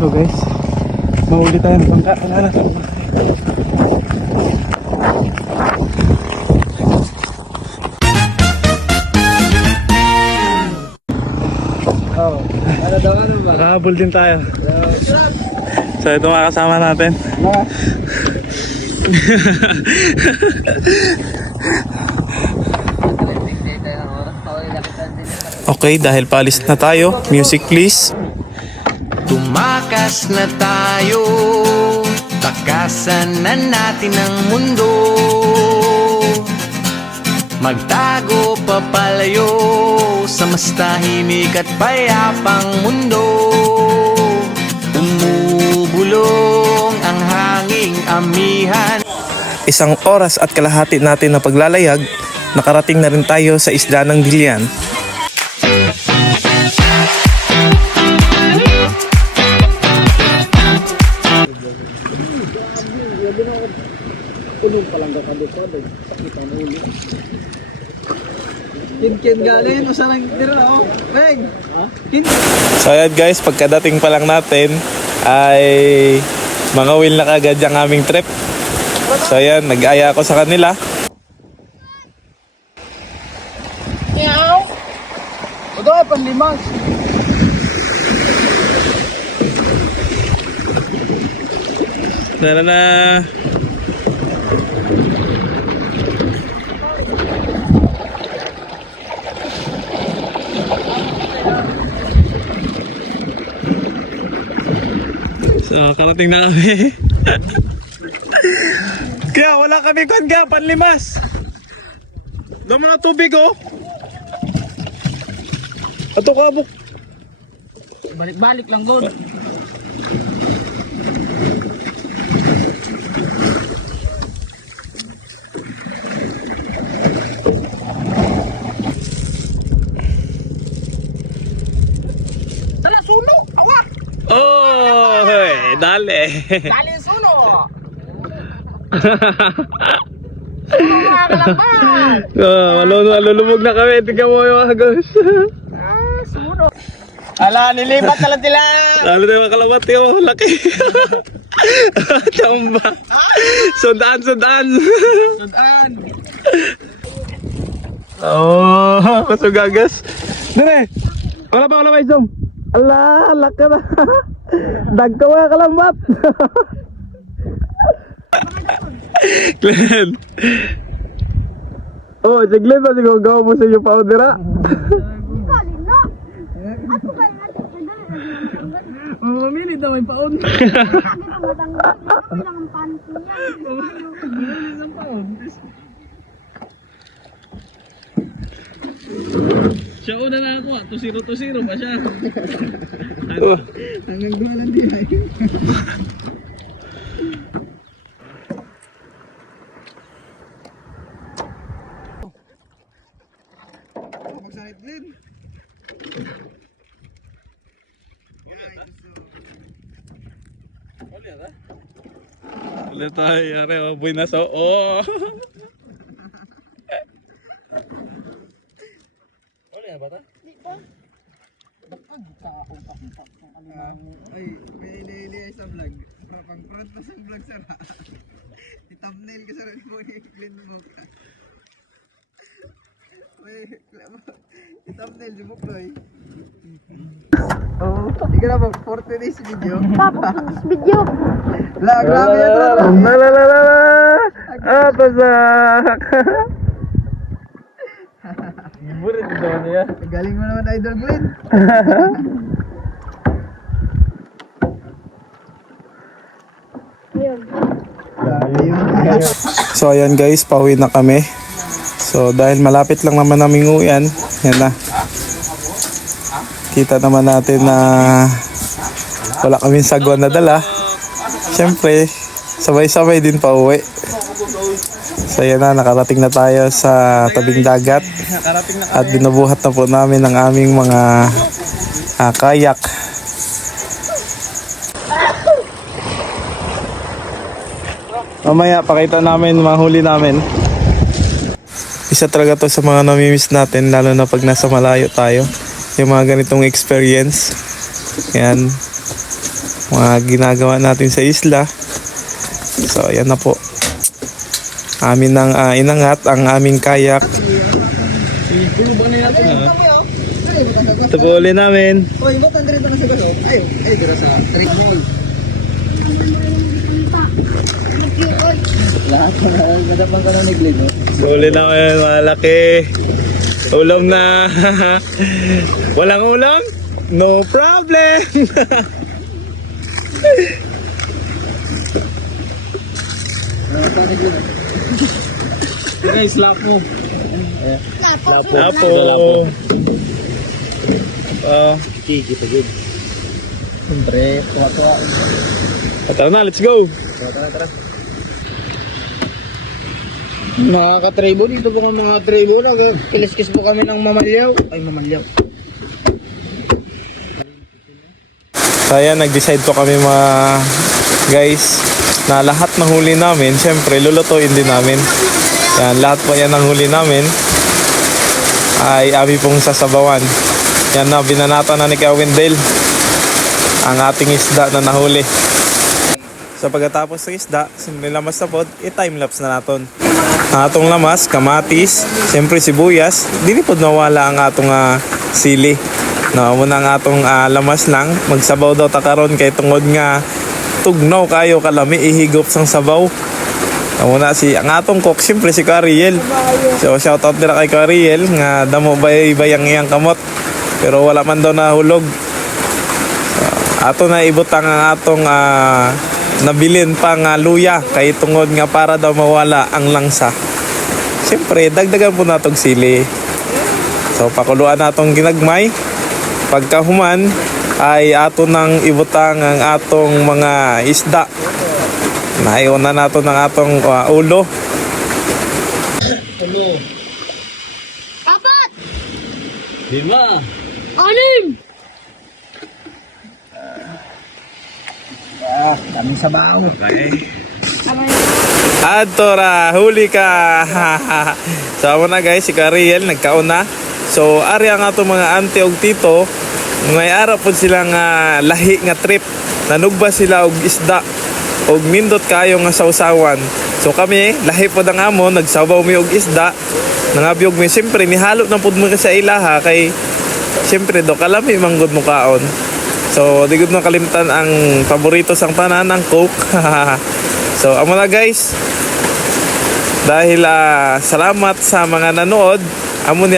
So guys, mahuli tayo ng bangka. Wala na sa bangka. Nakahabol din tayo. So ito mga kasama natin. Okay, dahil paalis na tayo, music please. Tumakas na tayo, takasan na natin ang mundo. Magtago papalayo sa mas tahimik at payapang mundo. Umubulong ang hanging amihan. Isang oras at kalahati natin na paglalayag, nakarating na rin tayo sa isla ng Dilian. Kin galin o sarang tira o. Peng. So ayan guys, pagkadating pa lang natin ay mga wheel na kagad yung aming trip. So ayan, nag-aya ako sa kanila. Meow. Odo panlimas. Tara na. So, karating na kami. Kaya wala kami kaya panlimas. Dami na tubig oh. Ato kabuk. Balik-balik lang god. Dala suno, awa. Oh, hey, dali. Dali suno. Suno mga kalaban. Malulubog na kami. Tingnan mo yung agos. Suno. Ala, nilipat na lang sila. Lalo na yung makalabat yung laki. Chamba. Sundaan. Sudan. Oh, masugagas. Dere. Wala pa isom. Ala, laki na. Dagka mga kalabat. Glenn. Oh, si Glenn ba siguro gawa mo sa iyo pa dira? Mamili daw yung paon. Siya una na ako, 2-0 pa siya. Hanggang duwa lang din ay. Magsanit din. Ulit tayo, yari, mabuhay na sa oo. Ay, may inili sa vlog. Pang front na sa vlog sara. I-thumbnail ka sa rin mo ni Glenn mo. I-thumbnail si Bukloy. Oh, hindi ka na ba 40 days video? Tapos video. La, grabe yan ito. Pasak. Burit ito niya. Galing mo naman Idol Glenn. So ayan guys, pauwi na kami. So dahil malapit lang naman naming uwian, yan na. Kita naman natin na wala kaming sagwan na dala. Siyempre, sabay-sabay din pa uwi. So yan na, nakarating na tayo sa tabing dagat. At binubuhat na po namin ang aming mga kayak. Mamaya, pakita namin mga huli namin. Isa talaga to sa mga namimiss natin, lalo na pag nasa malayo tayo. Yung mga ganitong experience. Yan. mga ginagawa natin sa isla. So ayan na po, amin nang inangat ang aming kayak. Ito po uli namin. Oy, mo tandre na sa balo. Ayo, dira sa trick ball. Lahat na gadapang ka na niglig, no? Uli namin, malaki. Ulam na. Walang ulam? No problem. Guys, lapo. Lapo. Kita gud. Siyempre, tuwa-tuwa. Tara na, let's go. Tara. Mga katribo, dito po ang mga tribo na kilis-kis po kami ng mamalyaw. Ay, mamalyaw. So ayan, nag-decide po kami mga guys na lahat ng huli namin, syempre lulutuin din namin. Yan, lahat po yan ng huli namin ay ami pong sasabawan. Yan na, binanata na ni Kawindale ang ating isda na nahuli. So pagkatapos ng isda, nilamas na po, i-timelapse na natin. Ang atong lamas, kamatis, siyempre sibuyas, dili po nawala ang atong sili. No, muna ang atong lamas lang, magsabaw daw takaron kay tungod nga tugnaw kayo kalami ihigop sang sabaw. Muna ang atong cook, siyempre si Kariel. So shout out nila kay Kariel nga damo bayang iyang kamot. Pero wala man daw nahulog. Ato na ibutang ang atong nabilin pang luya kay tungod nga para daw mawala ang langsa. Siyempre, dagdagan po natong sili. So, pakuluan natong ginagmay. Pagkahuman, ay ato nang ibutang ang atong mga isda. Naiwan na nato ng atong ulo. Apat! 5. 6! Daming sabaw. Adtora, huli ka. So amo na guys, si Kariel nagkauna. So ari ang ato mga auntie og tito, may ara pod silang lahi nga trip. Nanugba sila og isda og nindot kayo nga sausawan. So kami, lahi pod ang amo, nagsabaw mi og isda. Nangabiog mi siyempre nihalo na pod mo sa ilaha kay siyempre do kalami manggod mo kaon. So, di gud nakalimutan ang paborito sang tanan ng Coke. So, amo na guys. Dahil salamat sa mga nanood. Amo ni